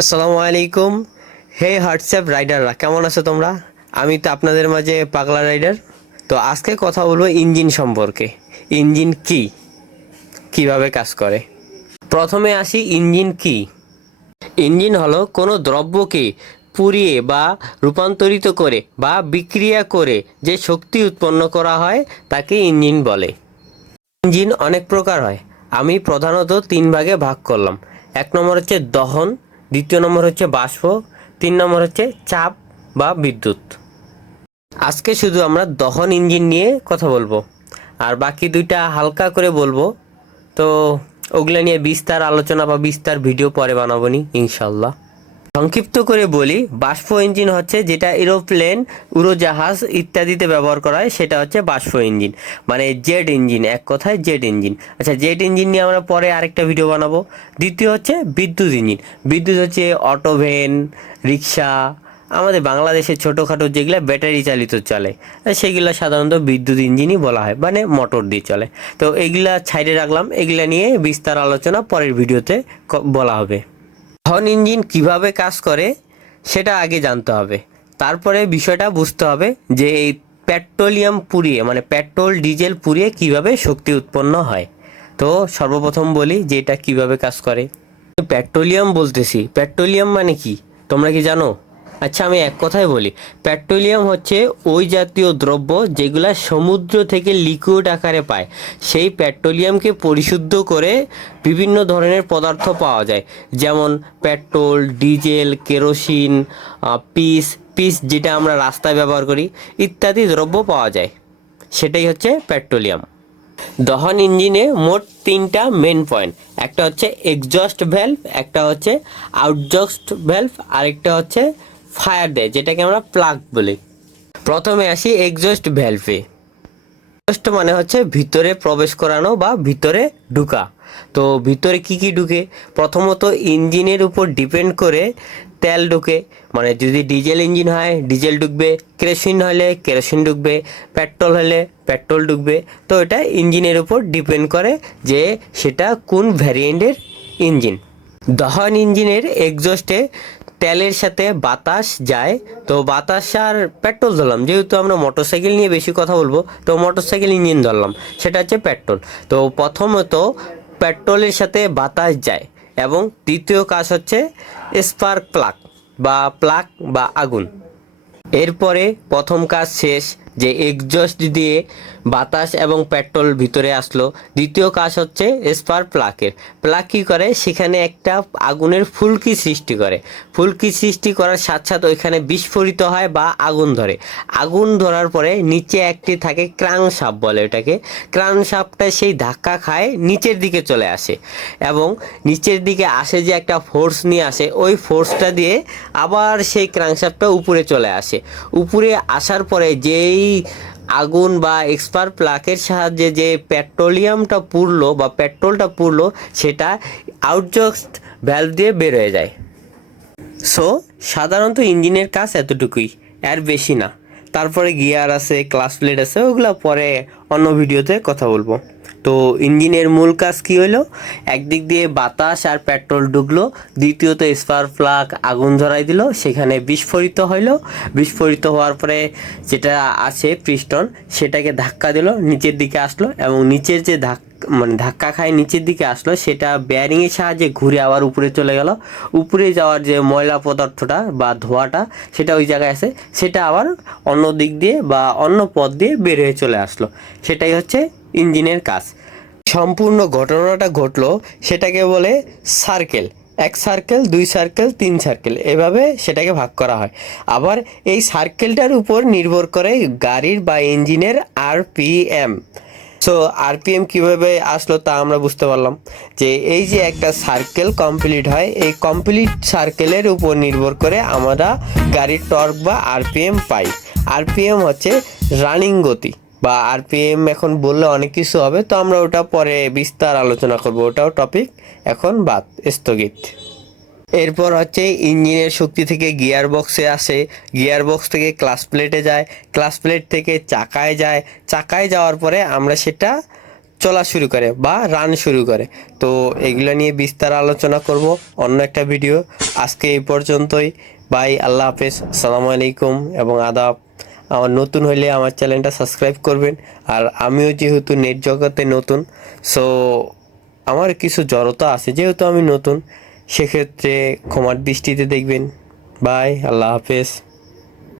আসসালামু আলাইকুম। হে হোয়াটসঅ্যাপ রাইডাররা, কেমন আছো তোমরা? আমি তো আপনাদের মাঝে পাগলা রাইডার। তো আজকে কথা বলবো ইঞ্জিন সম্পর্কে। ইঞ্জিন কি, কিভাবে কাজ করে। প্রথমে আসি ইঞ্জিন কি। ইঞ্জিন হলো কোনো দ্রব্যকে পুড়িয়ে বা রূপান্তরিত করে বা বিক্রিয়া করে যে শক্তি উৎপন্ন করা হয় তাকে ইঞ্জিন বলে। ইঞ্জিন অনেক প্রকার হয়, আমি প্রধানত তিন ভাগে ভাগ করলাম। এক নম্বর হচ্ছে দহন, দ্বিতীয় নম্বর হচ্ছে বাষ্প, তিন নম্বর হচ্ছে চাপ বা বিদ্যুৎ। আজকে শুধু আমরা দহন ইঞ্জিন নিয়ে কথা বলবো, আর বাকি দুইটা হালকা করে বলবো। তো ওগুলা নিয়ে বিস্তার আলোচনা বা বিস্তার ভিডিও পরে বানাবো নি ইনশাল্লাহ। সংক্ষিপ্ত করে বলি, বাষ্প ইঞ্জিন হচ্ছে যেটা এরোপ্লেন, উড়োজাহাজ ইত্যাদিতে ব্যবহার করা হয়, সেটা হচ্ছে বাষ্প ইঞ্জিন, মানে জেট ইঞ্জিন, এক কথায় জেট ইঞ্জিন। আচ্ছা, জেট ইঞ্জিন নিয়ে আমরা পরে আরেকটা ভিডিও বানাবো। দ্বিতীয় হচ্ছে বিদ্যুৎ ইঞ্জিন। বিদ্যুৎ হচ্ছে অটো ভ্যান, রিক্সা, আমাদের বাংলাদেশের ছোটোখাটো যেগুলো ব্যাটারি চালিত চলে সেগুলো সাধারণত বিদ্যুৎ ইঞ্জিনই বলা হয়, মানে মোটর দিয়ে চলে। তো এগুলা সাইডে রাখলাম, এগুলা নিয়ে বিস্তার আলোচনা পরের ভিডিওতে বলা হবে। দহন ইঞ্জিন কিভাবে কাজ করে সেটা আগে জানতে হবে, তারপরে বিষয়টা বুঝতে হবে যে এই পেট্রোলিয়াম পুড়িয়ে, মানে পেট্রোল ডিজেল পুড়িয়ে কিভাবে শক্তি উৎপন্ন হয়। তো সর্বপ্রথম বলি যে এটা কীভাবে কাজ করে। পেট্রোলিয়াম বলতেছি, পেট্রোলিয়াম মানে কি তোমরা কি জানো? আচ্ছা, আমি এক কথায় বলি, পেট্রোলিয়াম হচ্ছে ওই জাতীয় দ্রব্য যেগুলা সমুদ্র থেকে লিকুইড আকারে পায়। সেই পেট্রোলিয়ামকে পরিশুদ্ধ করে বিভিন্ন ধরনের পদার্থ পাওয়া যায়, যেমন petrol, diesel, kerosene, piece piece যেটা আমরা রাস্তায় ব্যবহার করি, ইত্যাদি দ্রব্য পাওয়া যায়। সেটাই হচ্ছে পেট্রোলিয়াম। দহন ইঞ্জিনে মোট তিনটা মেন পয়েন্ট, একটা হচ্ছে এক্সজস্ট ভ্যালভ, একটা হচ্ছে আউটজস্ট ভ্যালভ, আরেকটা হচ্ছে ফায়ার দেয় যেটাকে আমরা প্লাগ বলি। প্রথমে আসি এক্সজস্ট ভ্যালভে। এক্সজস্ট মানে হচ্ছে ভিতরে প্রবেশ করানো বা ভিতরে ঢুকা। তো ভিতরে কি কি ঢুকে? প্রথমত ইঞ্জিনের উপর ডিপেন্ড করে তেল ঢুকে, মানে যদি ডিজেল ইঞ্জিন হয় ডিজেল ঢুকবে, কেরোসিন হলে কেরোসিন ঢুকবে, পেট্রোল হলে পেট্রোল ঢুকবে। তো এটা ইঞ্জিনের উপর ডিপেন্ড করে যে সেটা কোন ভ্যারিয়েন্টের ইঞ্জিন। দহন ইঞ্জিনের এক্সজস্টে তেলের সাথে বাতাস যায়। তো বাতাস আর পেট্রোল ধরলাম, যেহেতু আমরা মোটরসাইকেল নিয়ে বেশি কথা বলবো তো মোটরসাইকেল ইঞ্জিন ধরলাম, সেটা হচ্ছে পেট্রোল। তো প্রথমত পেট্রোলের সাথে বাতাস যায়, এবং দ্বিতীয় কাজ হচ্ছে স্পার্ক প্লাগ বা আগুন। এরপরে প্রথম কাজ শেষ, যে এক্সজস্ট দিয়ে বাতাস এবং পেট্রোল ভিতরে আসলো। দ্বিতীয় কাজ হচ্ছে স্পার্ক প্লাগ কী করে, সেখানে একটা আগুনের ফুলকি সৃষ্টি করে। ফুলকি সৃষ্টি করার সাথে সাথে ওইখানে বিস্ফোরিত হয় বা আগুন ধরে। আগুন ধরার পরে নিচে একটি থাকে ক্রাঙ্কশাফট বলে এটাকে। ক্রাঙ্কশাফটটা সেই ধাক্কা খায় নিচের দিকে চলে আসে, এবং নিচের দিকে আসে যে একটা ফোর্স নিয়ে আসে, ওই ফোর্সটা দিয়ে আবার সেই ক্রাঙ্কশাফটটা উপরে চলে আসে। উপরে আসার পরে যেই আগুন বা স্পার্ক প্লাগের সাহায্যে যে পেট্রোলিয়ামটা পুড়লো বা পেট্রোলটা পুড়লো, সেটা আউটজস্ট ভ্যালভ দিয়ে বের হয়ে যায়। সো সাধারণত ইঞ্জিনের কাজ এতটুকুই, এর বেশি না। তারপরে গিয়ার আছে, ক্লাচ প্লেট আছে, ওগুলো পরে অন্য ভিডিওতে কথা বলবো। তো ইঞ্জিনের মূল কাজ কি হলো? একদিক দিয়ে বাতাস আর পেট্রোল ঢুকলো, দ্বিতীয়ত স্পার্ক প্লাগ আগুন ধরাই দিল, সেখানে বিস্ফোরিত হইলো। বিস্ফোরিত হওয়ার পরে যেটা আছে পিস্টন, সেটাকে ধাক্কা দিল, নিচের দিকে আসলো, এবং নিচের যে ধাক্কা খায় নিচের দিকে আসলো, সেটা বেয়ারিংয়ের সাহায্যে ঘুরে আবার উপরে চলে গেল। উপরে যাওয়ার যে ময়লা পদার্থটা বা ধোঁয়াটা, সেটা ওই জায়গায় আছে, সেটা আবার অন্য দিক দিয়ে বা অন্য পথ দিয়ে বের হয়ে চলে আসলো। সেটাই হচ্ছে ইঞ্জিনের কাজ। সম্পূর্ণ ঘটনাটা ঘটলো সেটাকে বলে সার্কেল। এক সার্কেল, দুই সার্কেল, তিন সার্কেল, এভাবে সেটাকে ভাগ করা হয়। আবার এই সার্কেলটার উপর নির্ভর করে গাড়ির বা ইঞ্জিনের আরপিএম। সো আরপিএম কীভাবে আসলো তা আমরা বুঝতে পারলাম, যে এই যে একটা সার্কেল কমপ্লিট হয়, এই কমপ্লিট সার্কেলের উপর নির্ভর করে আমরা গাড়ির টর্ক বা আরপিএম পাই। আরপিএম হচ্ছে রানিং গতি, বা আরপিএম এখন বললে অনেক কিছু হবে, তো আমরা ওটা পরে বিস্তার আলোচনা করব, ওটাও টপিক এখন বাদ, স্থগিত। এরপর হচ্ছে ইঞ্জিনের শক্তি থেকে গিয়ার বক্সে আসে, গিয়ার বক্স থেকে ক্লাচ প্লেটে যায়, ক্লাচ প্লেট থেকে চাকায় যায়, চাকায় যাওয়ার পরে আমরা সেটা চলা শুরু করে বা রান শুরু করে। তো এগুলো নিয়ে বিস্তার আলোচনা করব অন্য একটা ভিডিও। আজকে এই পর্যন্তই। বাই, আল্লাহ হাফেজ, আসসালামু আলাইকুম এবং আদাব। আমার নতুন হলে আমার চ্যানেলটা সাবস্ক্রাইব করবেন। আর আমিও যেহেতু নেট জগতে নতুন, সো আমার কিছু জড়তা আছে, যেহেতু আমি নতুন, সেক্ষেত্রে ক্ষমার দৃষ্টিতে দেখবেন। বাই, আল্লাহ হাফেজ।